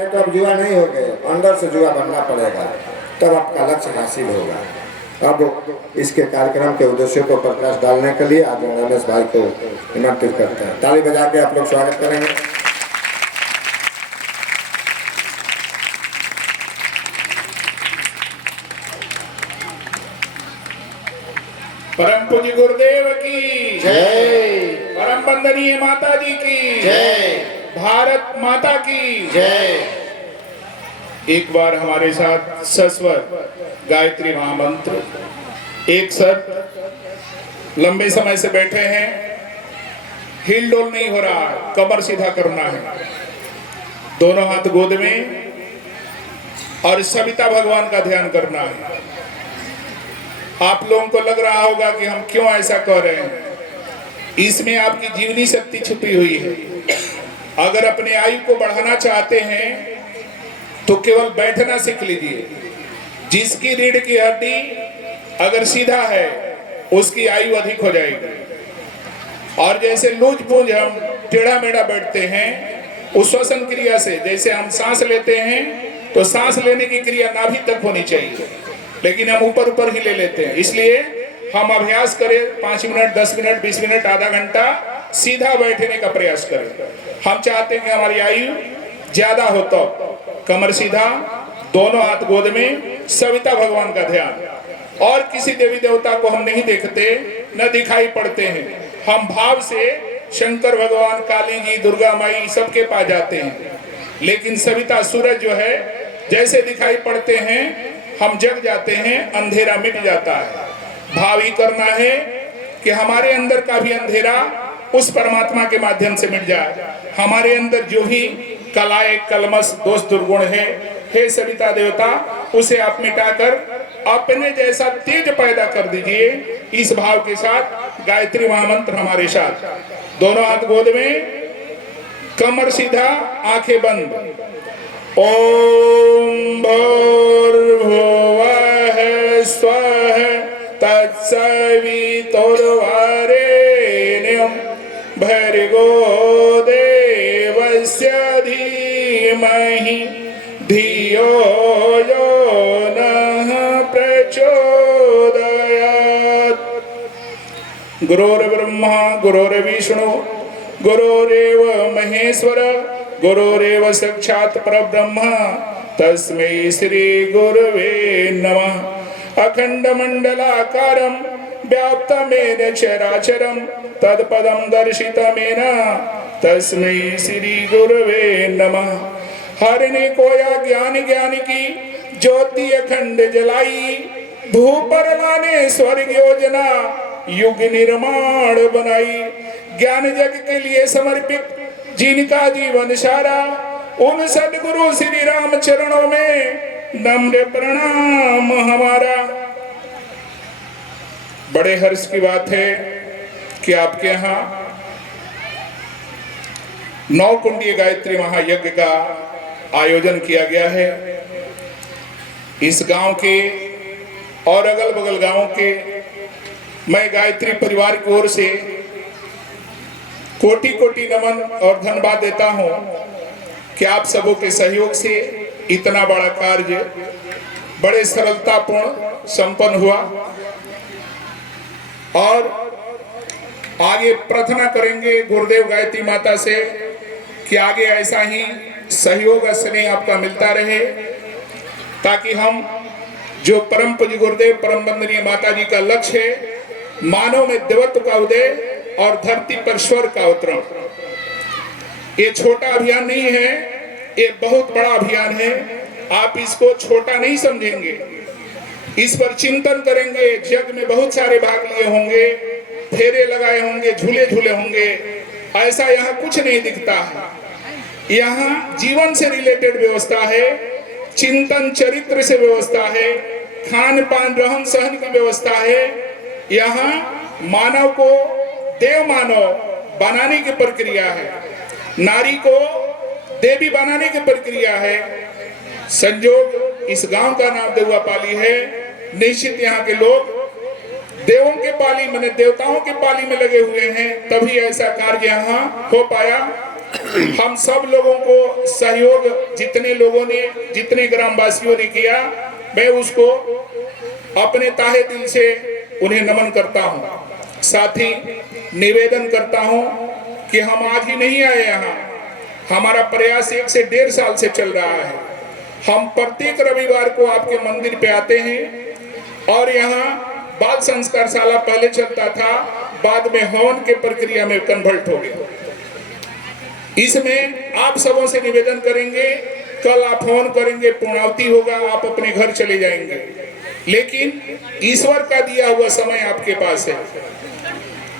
तो अब जुआ नहीं हो गए, अंदर से जुआ बनना पड़ेगा, तब आपका लक्ष्य हासिल होगा। अब इसके कार्यक्रम के उद्देश्यों को प्रकाश डालने के लिए आज रमेश भाई को निमंत्रित करते हैं। ताली बजा के आप लोग स्वागत करेंगे। परम पूज्य गुरुदेव की जय। परम वंदनीय माता जी की जय। भारत माता की जय। एक बार हमारे साथ सस्वर गायत्री महामंत्र एक साथ लंबे समय से बैठे हैं, हिल डोल नहीं हो रहा, कमर सीधा करना है, दोनों हाथ गोद में और सविता भगवान का ध्यान करना है। आप लोगों को लग रहा होगा कि हम क्यों ऐसा कर रहे हैं, इसमें आपकी जीवनी शक्ति छुपी हुई है। अगर अपने आयु को बढ़ाना चाहते हैं तो केवल बैठना सीख लीजिए। जिसकी रीढ़ की हड्डी अगर सीधा है उसकी आयु अधिक हो जाएगी। और जैसे लूज पूंज हम टेढ़ा मेढ़ा बैठते हैं, उस श्वसन क्रिया से जैसे हम सांस लेते हैं तो सांस लेने की क्रिया नाभि तक होनी चाहिए, लेकिन हम ऊपर ऊपर ही ले लेते हैं। इसलिए हम अभ्यास करें 5 मिनट, 10 मिनट, 20 मिनट, आधा घंटा सीधा बैठने का प्रयास करें। हम चाहते हैं कि हमारी आयु ज्यादा हो, तो कमर सीधा, दोनों हाथ गोद में, सविता भगवान का ध्यान। और किसी देवी देवता को हम नहीं देखते, न दिखाई पड़ते हैं। हम भाव से शंकर भगवान, काली जी, दुर्गा माई सबके पास जाते हैं। लेकिन सविता सूरज जो है जैसे दिखाई पड़ते हैं हम जग जाते हैं, अंधेरा मिट जाता है। भाव ही करना है कि हमारे अंदर का भी अंधेरा उस परमात्मा के माध्यम से मिट जाए। हमारे अंदर जो भी कलाए, कलमस, दोष, दुर्गुण है, हे सविता देवता, उसे आप मिटाकर अपने जैसा तेज पैदा कर दीजिए। इस भाव के साथ गायत्री महामंत्र हमारे साथ, दोनों हाथ गोद में, कमर सीधा, आंखें बंद। ओम भूर्भुवः स्वः तत्सवितुर्वरेण्यं भर्गो देवस्य धीमहि धियो यो नः प्रचोदयात्। गुरुर्ब्रह्मा गुरुर्विष्णु गुरुरेव महेश्वर गुरुरेव साक्षात् परब्रह्म तस्मै श्री गुरवे नमः। अखंड मंडलाकारं व्याप्तमेन चराचरं तत्पदं दर्शितमेन तस्मै श्री गुरवे नमः। हरने कोया ज्ञान ज्ञान की ज्योति अखंड जलाई, भूपर लाने स्वर्ग योजना युग निर्माण बनाई। ज्ञान जग के लिए समर्पित जिनका जीवन सारा, उन सदगुरु श्री राम चरणों में नम्र प्रणाम हमारा। बड़े हर्ष की बात है कि आपके यहाँ 9 कुंडीय गायत्री महायज्ञ का आयोजन किया गया है। इस गांव के और अगल बगल गांवों के मैं गायत्री परिवार की ओर से कोटि कोटि नमन और धन्यवाद देता हूं कि आप सबों के सहयोग से इतना बड़ा कार्य बड़े सरलतापूर्ण संपन्न हुआ। और आगे प्रार्थना करेंगे गुरुदेव गायत्री माता से कि आगे ऐसा ही सहयोग स्नेह आपका मिलता रहे, ताकि हम जो परम पूज्य गुरुदेव परम वंदनीय माता जी का लक्ष्य है, मानव में देवत्व का उदय और धरती पर स्वर्ग का अवतरण, ये छोटा अभियान नहीं है, ये बहुत बड़ा अभियान है। आप इसको छोटा नहीं समझेंगे, इस पर चिंतन करेंगे। जग में बहुत सारे भाग लिए होंगे, फेरे लगाए होंगे, झूले झूले होंगे, ऐसा यहाँ कुछ नहीं दिखता है। यहाँ जीवन से रिलेटेड व्यवस्था है, चिंतन चरित्र से व्यवस्था है, खान पान रहन सहन की व्यवस्था है। यहाँ मानव को देव मानव बनाने की प्रक्रिया है, नारी को देवी बनाने की प्रक्रिया है। संजोग इस गांव का नाम देउआपाली है। निश्चित यहाँ के लोग देवों के पाली माने देवताओं के पाली में लगे हुए हैं, तभी ऐसा कार्य यहाँ हो पाया। हम सब लोगों को सहयोग जितने लोगों ने, जितने ग्रामवासियों ने किया, मैं उसको अपने ताहे दिल से उन्हें नमन करता हूं। साथ ही निवेदन करता हूं कि हम आज ही नहीं आए यहाँ, हमारा प्रयास 1 से 1.5 साल से चल रहा है। हम प्रत्येक रविवार को आपके मंदिर पे आते हैं और यहाँ बाल संस्कार शाला पहले चलता था, बाद में हवन के प्रक्रिया में कन्वर्ट हो गया। इसमें आप सबों से निवेदन करेंगे, कल आप हवन करेंगे, पूर्णावती होगा, आप अपने घर चले जाएंगे, लेकिन ईश्वर का दिया हुआ समय आपके पास है।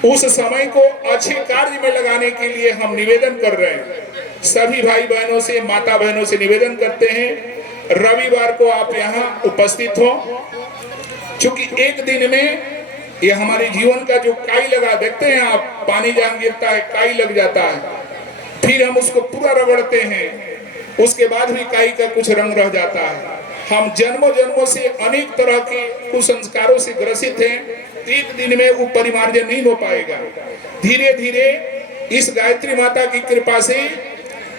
उस समय को अच्छे कार्य में लगाने के लिए हम निवेदन कर रहे हैं। सभी भाई बहनों से, माता बहनों से निवेदन करते हैं, रविवार को आप यहाँ उपस्थित हो। क्योंकि एक दिन में ये हमारे जीवन का जो काई लगा, देखते हैं आप, पानी जहाँ गिरता है काई लग जाता है, फिर हम उसको पूरा रगड़ते हैं, उसके बाद भी काई का कुछ रंग रह जाता है। हम जन्मों जन्मों से अनेक तरह के कुसंस्कारों से ग्रसित हैं, एक दिन में वो परिमार्जन नहीं हो पाएगा। धीरे धीरे इस गायत्री माता की कृपा से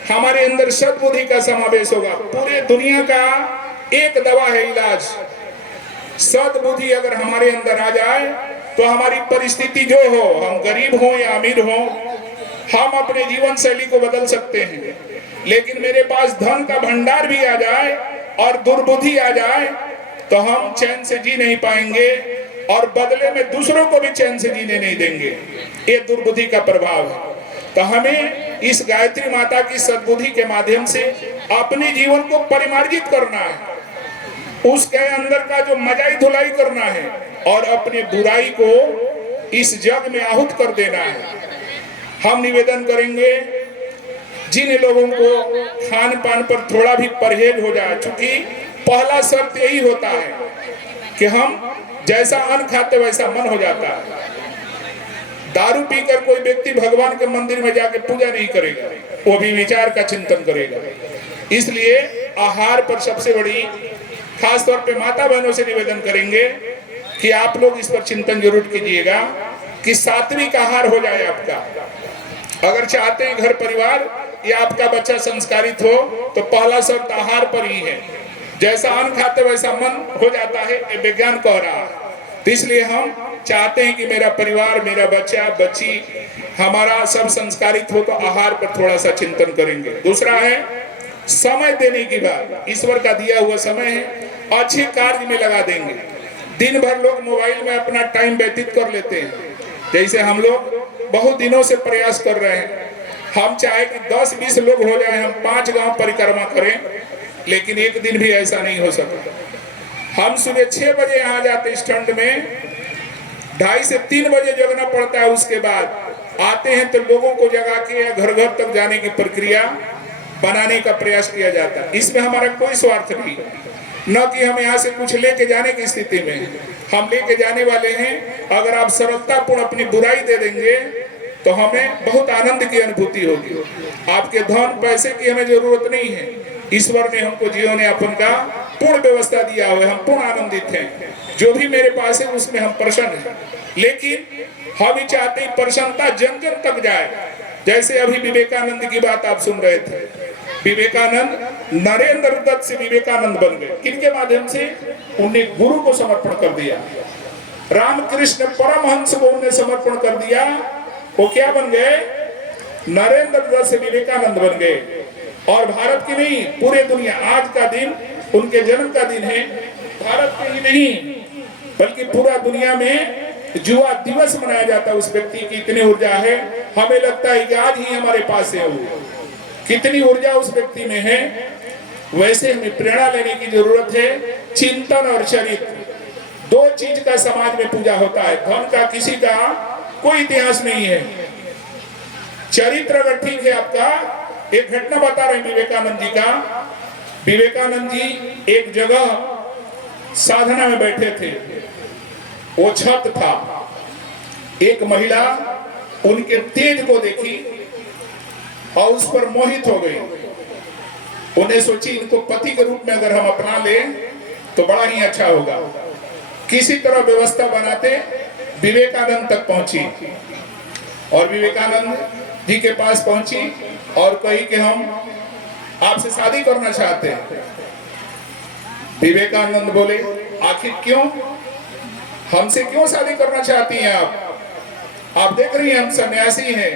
हमारे अंदर सद्बुद्धि का समावेश होगा। पूरे दुनिया का एक दवा है इलाज, सद्बुद्धि अगर हमारे अंदर आ जाए तो हमारी परिस्थिति जो हो, हम गरीब हो या अमीर हो, हम अपने जीवन शैली को बदल सकते हैं। लेकिन मेरे पास धन का भंडार भी आ जाए और दुर्बुद्धि आ जाए तो हम चैन से जी नहीं पाएंगे और बदले में दूसरों को भी चैन से जीने नहीं देंगे। ये दुर्बुद्धि का प्रभाव है। तो हमें इस गायत्री माता की सद्बुद्धि के माध्यम से अपने जीवन को परिमार्जित करना है, उसके अंदर का जो मजाई धुलाई करना है और अपने बुराई को इस जग में आहुत कर देना है। हम निवेदन करेंगे जिन लोगों को खान पान पर थोड़ा भी परहेज हो जाए, चूंकि पहला शर्त यही होता है कि हम जैसा अन्न खाते वैसा मन हो जाता है। दारू पीकर कोई व्यक्ति भगवान के मंदिर में जाके पूजा नहीं करेगा, वो भी विचार का चिंतन करेगा। इसलिए आहार पर सबसे बड़ी, खास तौर पे माता बहनों से निवेदन करेंगे कि आप लोग इस पर चिंतन जरूर कीजिएगा कि सात्विक आहार हो जाए आपका। अगर चाहते हैं घर परिवार या आपका बच्चा संस्कारित हो तो पहला शर्त आहार पर ही है। जैसा अन्न खाते वैसा मन हो जाता है, ये विज्ञान कह रहा है। तो इसलिए हम चाहते हैं कि मेरा परिवार, मेरा बच्चा बच्ची, हमारा सब संस्कारित हो, तो आहार पर थोड़ा सा चिंतन करेंगे। दूसरा है समय देने की बात। ईश्वर का दिया हुआ समय है, अच्छे कार्य में लगा देंगे। दिन भर लोग मोबाइल में अपना टाइम व्यतीत कर लेते हैं, जैसे हम लोग बहुत दिनों से प्रयास कर रहे हैं। हम चाहे कि 10-20 लोग हो जाए, हम 5 गांव परिक्रमा करें, लेकिन एक दिन भी ऐसा नहीं हो सकता। हम सुबह 6 बजे यहाँ जाते स्टैंड में, 2:30 से 3 बजे जगना पड़ता है। उसके बाद आते हैं तो लोगों को जगा के या घर घर तक जाने की प्रक्रिया बनाने का प्रयास किया जाता है। इसमें हमारा कोई स्वार्थ नहीं, न कि हम यहाँ से कुछ लेके जाने की स्थिति में, हम लेके जाने वाले हैं। अगर आप सरलतापूर्ण अपनी बुराई दे देंगे तो हमें बहुत आनंद की अनुभूति होगी। आपके धन पैसे की हमें जरूरत नहीं है, ईश्वर ने हमको जीवन यापन का पूर्ण व्यवस्था दिया हुआ है, हम पूर्ण आनंदित हैं। जो भी मेरे पास है उसमें हम प्रसन्न हैं, लेकिन हम ही चाहते हैं प्रसन्नता जन जन तक जाए। जैसे अभी विवेकानंद की बात आप सुन रहे थे, विवेकानंद नरेंद्र दत्त से विवेकानंद बन गए। किनके माध्यम से? उन्हें गुरु को समर्पण कर दिया। रामकृष्ण परमहंस को उन्हें समर्पण कर दिया, वो क्या बन गए? नरेंद्र दत्त से विवेकानंद बन गए। और भारत की नहीं, पूरे दुनिया, आज का दिन उनके जन्म का दिन है। भारत के ही नहीं बल्कि पूरा दुनिया में युवा दिवस मनाया जाता है। उस व्यक्ति की इतनी ऊर्जा है, हमें लगता है कि आज ही हमारे पास है। वो कितनी ऊर्जा उस व्यक्ति में है। वैसे हमें प्रेरणा लेने की जरूरत है। चिंतन और चरित्र, 2 चीज का समाज में पूजा होता है। धन का किसी का कोई इतिहास नहीं है। चरित्र अगर ठीक है आपका, एक घटना बता रहे हैं विवेकानंद जी का। विवेकानंद जी एक जगह साधना में बैठे थे, वो छत था। एक महिला उनके तेज को देखी और उस पर मोहित हो गई। उन्हें सोची इनको पति के रूप में अगर हम अपना लें तो बड़ा ही अच्छा होगा। किसी तरह व्यवस्था बनाते विवेकानंद तक पहुंची और विवेकानंद जी के पास पहुंची और कही कि हम आपसे शादी करना चाहते हैं। विवेकानंद बोले, आखिर क्यों? हमसे क्यों शादी करना चाहती हैं आप देख रही हैं हम सन्यासी हैं,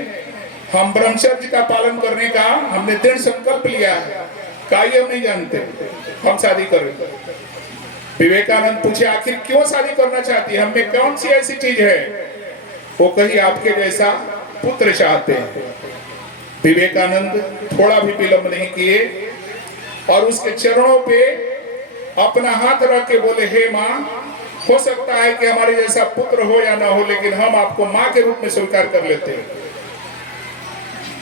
हम ब्रह्मचर्य का पालन करने का हमने दृढ़ संकल्प लिया है, काई हम नहीं जानते, हम शादी करेंगे। विवेकानंद पूछे, आखिर क्यों शादी करना चाहती है, हमें कौन सी ऐसी चीज है? वो कही, आपके जैसा पुत्र चाहते हैं। विवेकानंद थोड़ा भी विलंब नहीं किए और उसके चरणों पे अपना हाथ रख के बोले, हे माँ, हो सकता है कि हमारे जैसा पुत्र हो या ना हो, लेकिन हम आपको माँ के रूप में स्वीकार कर लेते हैं।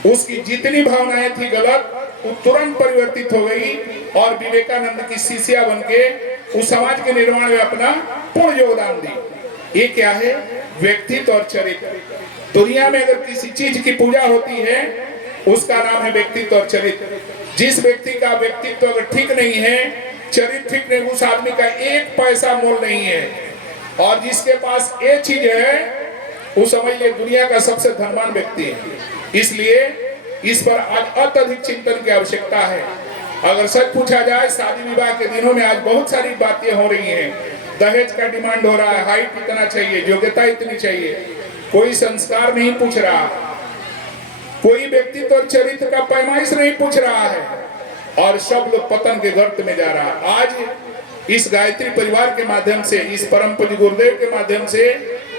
उसकी जितनी भावनाएं थी गलत, वो तुरंत परिवर्तित हो गई और विवेकानंद की शिष्या बनके उस समाज के निर्माण में अपना पूर्ण योगदान दी। ये क्या है? व्यक्तित्व और चरित्र। दुनिया में अगर किसी चीज की पूजा होती है, उसका नाम है व्यक्तित्व और चरित्र। जिस व्यक्ति का व्यक्तित्व अगर ठीक नहीं है, चरित्र ठीक नहीं, उस आदमी का एक पैसा मोल नहीं है। और जिसके पास ये चीज है, वो समझ ले दुनिया का सबसे धनवान व्यक्ति है। इसलिए इस पर आज अत्यधिक चिंतन की आवश्यकता है। अगर सच पूछा जाए, शादी विवाह के दिनों में आज बहुत सारी बातें हो रही हैं। दहेज का डिमांड हो रहा है, हाइट इतना चाहिए, योग्यता इतनी चाहिए, कोई संस्कार नहीं पूछ रहा, कोई व्यक्तित्व और चरित्र का पैमाइश नहीं पूछ रहा है और सब लोग पतन के गर्त में जा रहा है। आज इस गायत्री परिवार के माध्यम से, इस परम पूज्य गुरुदेव के माध्यम से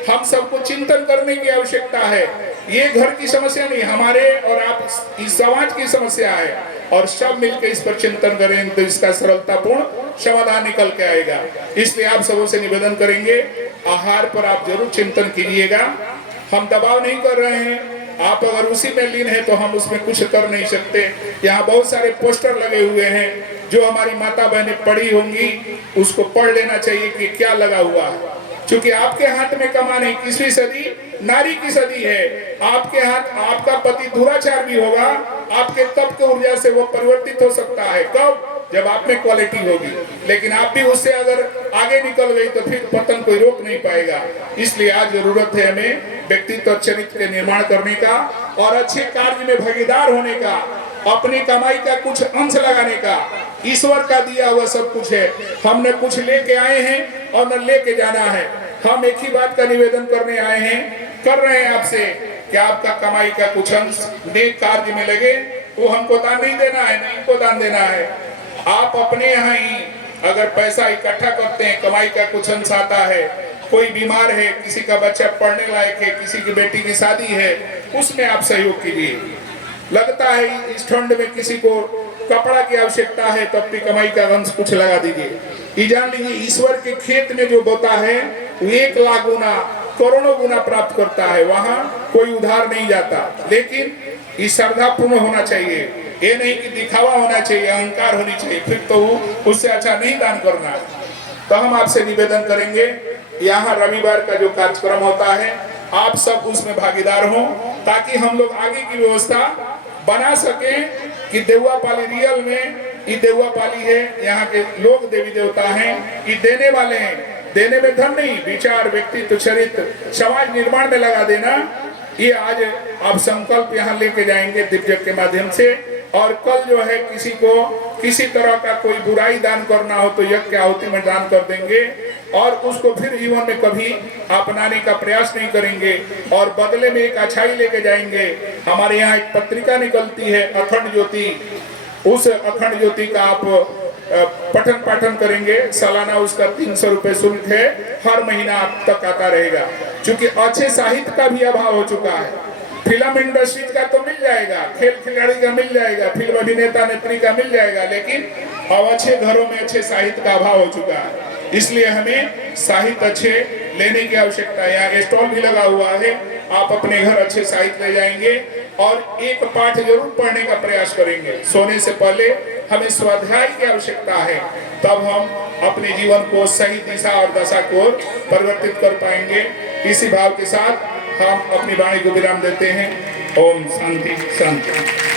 हम सबको चिंतन करने की आवश्यकता है। ये घर की समस्या नहीं, हमारे और आप इस समाज की समस्या है और सब मिलकर इस पर चिंतन करेंगे तो इसका सरलतापूर्ण समाधान निकल के आएगा। इसलिए आप सबों से निवेदन करेंगे, आहार पर आप जरूर चिंतन कीजिएगा। हम दबाव नहीं कर रहे हैं, आप अगर उसी में लीन है तो हम उसमें कुछ कर नहीं सकते। यहाँ बहुत सारे पोस्टर लगे हुए हैं, जो हमारी माता बहनें पढ़ी होंगी उसको पढ़ लेना चाहिए कि क्या लगा हुआ है। क्योंकि आपके हाथ में कमाने, 21वीं सदी नारी की सदी है। आपके हाथ, आपका पति दुराचार भी होगा, आपके तप के ऊर्जा से वो परिवर्तित हो सकता है। कब? जब आप में क्वालिटी होगी। लेकिन आप भी उससे अगर आगे निकल गई तो फिर पतन कोई रोक नहीं पाएगा। इसलिए आज जरूरत है हमें व्यक्तित्व और चरित्र के निर्माण करने का और अच्छे कार्य में भागीदार होने का, अपनी कमाई का कुछ अंश लगाने का। ईश्वर का दिया हुआ सब कुछ है, हम न कुछ लेके आए हैं और न लेके जाना है। हम एक ही बात का निवेदन करने आए हैं, कर रहे हैं आपसे कि आपका कमाई का कुछ अंश नेक कार्य में लगे। वो हमको दान नहीं देना है, नहीं इनको दान देना है। आप अपने यहाँ ही अगर पैसा इकट्ठा करते हैं, कमाई का कुछ अंश आता है, कोई बीमार है, किसी का बच्चा पढ़ने लायक है, किसी की बेटी की शादी है, उसमें आप सहयोग कीजिए। लगता है इस ठंड में किसी को कपड़ा की आवश्यकता है तो अपनी कमाई का अंश कुछ लगा दीजिए। ये जान लीजिए, ईश्वर के खेत में जो बोता है वो 1 लाख गुना, करोड़ों गुना प्राप्त करता है। वहां कोई उधार नहीं जाता। लेकिन ये श्रद्धा पूर्ण होना चाहिए, ये नहीं कि दिखावा होना चाहिए, अहंकार होनी चाहिए, फिर तो उससे अच्छा नहीं दान करना। तो हम आपसे निवेदन करेंगे, यहाँ रविवार का जो कार्यक्रम होता है आप सब उसमें भागीदार हों, ताकि हम लोग आगे की व्यवस्था बना सकें कि देउआपाली रियल में ये देउआपाली है, यहाँ के लोग देवी देवता हैं, ये देने वाले हैं। देने में धन नहीं, विचार, व्यक्तित्व, चरित्र, समाज निर्माण में लगा देना। ये आज आप संकल्प यहाँ लेके जाएंगे दिव्य के माध्यम से। और कल जो है किसी को किसी तरह का कोई बुराई दान करना हो तो यज्ञ आहुति में दान कर देंगे और उसको फिर जीवन में कभी अपनाने का प्रयास नहीं करेंगे और बदले में एक अच्छाई लेके जाएंगे। हमारे यहाँ एक पत्रिका निकलती है अखंड ज्योति, उस अखंड ज्योति का आप पठन पाठन करेंगे। सालाना उसका 300 रुपये शुल्क है, हर महीना आप तक आता रहेगा। क्योंकि अच्छे साहित्य का भी अभाव हो चुका है। फिल्म इंडस्ट्री का तो मिल जाएगा, खेल खिलाड़ी का मिल जाएगा, फिल्म अभिनेता नेत्री का मिल जाएगा, लेकिन अब अच्छे घरों में अच्छे साहित्य का अभाव हो चुका है। इसलिए हमें साहित्य अच्छे लेने की आवश्यकता है। यहाँ स्टॉल भी लगा हुआ है, आप अपने घर अच्छे साहित्य ले जाएंगे और एक पाठ जरूर पढ़ने का प्रयास करेंगे। सोने से पहले हमें स्वाध्याय की आवश्यकता है, तब हम अपने जीवन को सही दिशा और दशा को परिवर्तित कर पाएंगे। इसी भाव के साथ हम अपनी वाणी को विराम देते हैं। ओम शांति शांति।